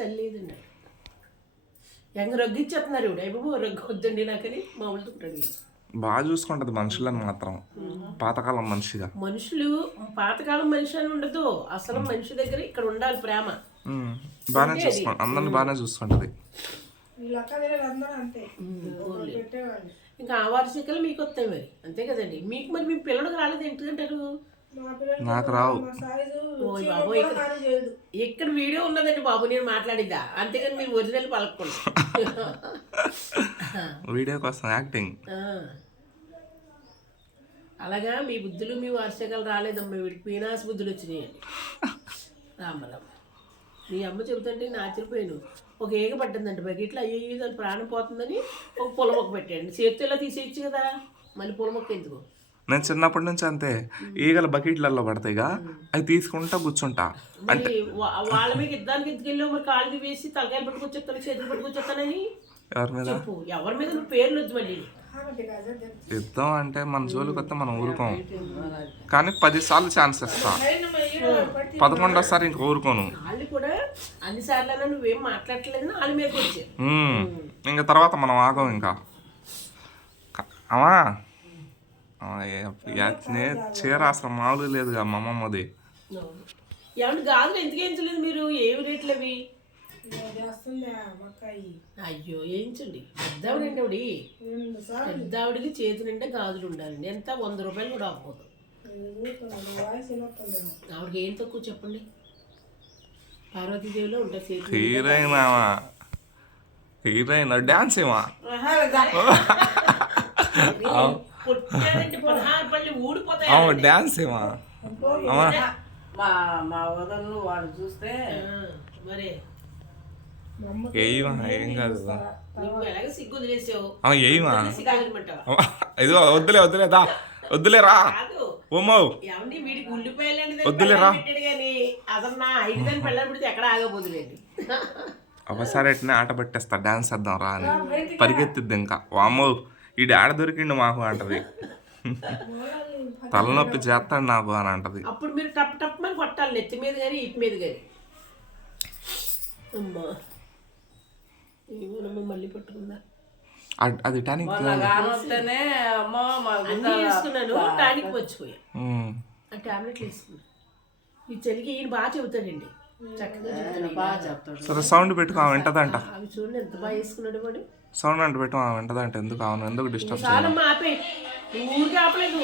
చల్లేదండి ఎంగ రొగ్గిచ్చేస్తున్నారు రొగ్గు వద్దండి నాకని మామూలు బాగా చూసుకుంటది మనుషులను మాత్రం. పాతకాలం మనిషిగా. మనుషులు పాతకాలం మనిషి అని ఉండదు. అసలు మనిషి దగ్గర ఇక్కడ ఉండాలి ప్రేమ. బాగానే చూసుకో అందరిని బాగానే చూసుకుంటది. ఇంకా ఆ వార్షికలు మీకు వస్తాయి మరి. అంతే కదండి. మీకు మరి మీ పిల్లలకు రాలేదు. ఎందుకంటారు? నాకు రావు. ఓయ్ బాబోయ్ ఇక్కడ వీడియో ఉన్నదండి బాబు నేను మాట్లాడిద్దా? అంతేగాని మీరు ఒరిజినల్ పలకకుండా. వీడియో కోసం యాక్టింగ్. ఆ. అలాగా మీ బుద్ధులు మీ వార్షికాలు రాలేదమ్మా వీడికి. పీనాస్ బుద్ధులు వచ్చినాయండి రామరామ మీ అమ్మ చెబుతుంటే నేను ఆశ్చర్యపోయాను. ఒక ఏగ పట్టిందంట బకెట్లో అయ్యో అయ్యో దాని ప్రాణం పోతుందని ఒక పొల మొక్క పెట్టాడు. చేతితో ఇలా తీసేయచ్చు కదా. మళ్ళీ పొల మొక్క ఎందుకు? నేను చిన్నప్పటి నుంచి అంతే. ఈగల బకెట్లలో పడతాయిగా అవి తీసుకుంటా కూర్చుంటా. వా- వాళ్ళ మీద మరి కాళ్ళు వేసి తలకాయలు పట్టుకొచ్చేస్తాను చేతులు పట్టుకొచ్చేస్తానని? ఎవరి మీద? ఎవరి మీద? నువ్వు పేర్లు వద్దు మళ్ళీ. యుద్ధం అంటే మన జోలికి వస్తే మనం ఊరుకోం. కానీ పది సార్లు ఛాన్స్ ఇస్తా. పదకొండోసారి ఇంక ఊరుకోను. ఇంకా తర్వాత మనం ఆగం ఇంకా. క- యాత్నే చీర అసలు మామూలు లేదుగా మా అమ్మమ్మది. ఏమంటే గాజులు ఎందుకు వేయించలేదు మీరు? ఏమి రేట్లు అవి? అయ్యో వేయించండి. పెద్దవిడండి ఆవిడ పెద్దవిడికి చేతి నిండా గాజులు ఉండాలండి. ఎంత? వంద రూపాయలు కూడా అవ్వదు. ఆవిడకి ఏం తక్కువ చెప్పండి? పార్వతీదేవిలో ఉంటారు చేతి హీరోయిన్ హీరోయిన్ డాన్స్ ఏమా? ఆమె డాన్స్ ఏమా? అమ్మా మా మా వదలు వాడు చూస్తే మరే. ఏమా ఏం కాదు ఏమా ఇదిగో వద్దులే వద్దులే దా. వద్దులే రా. కాదు. ఓమో ఏమండి వీడికి ఉల్లిపాయలు వద్దులేరా. ఒకసారి ఎట్నే ఆట పెట్టేస్తా. డాన్స్ వేద్దాం రా అని. పరిగెత్తిద్ది ఇంకా. వామ్మో. ఈ ఆడ దొరికిండు మాకు అంటది. తలనొప్పి చేస్తాడు నాకు అని అంటది. అప్పుడు మీరు టప్ టప్ అని కొట్టాలి నెత్తి మీద కానీ ఇటు మీద కానీ అమ్మా. ఏమోనమ్మా మళ్ళీ పట్టుకుందా? అది టానిక్ వేసుకున్నాను టానిక్ మర్చిపోయా. ఆ టాబ్లెట్లు వేసుకున్నాను ఈ చలికి ఈయన బాగా చెబుతాడండి. బాగా చెప్తాడు. సరే సౌండ్ పెట్టుకో ఆమె వింటదంట. అవి చూడండి ఎంత బాగా వేసుకున్నాడు వాడు. సౌండ్ అంటే పెట్టు ఆమె వింటదంట. ఎందుకు ఆమెను ఎందుకు డిస్టర్బ్ ఆపే. ఊరికి ఆపలేదు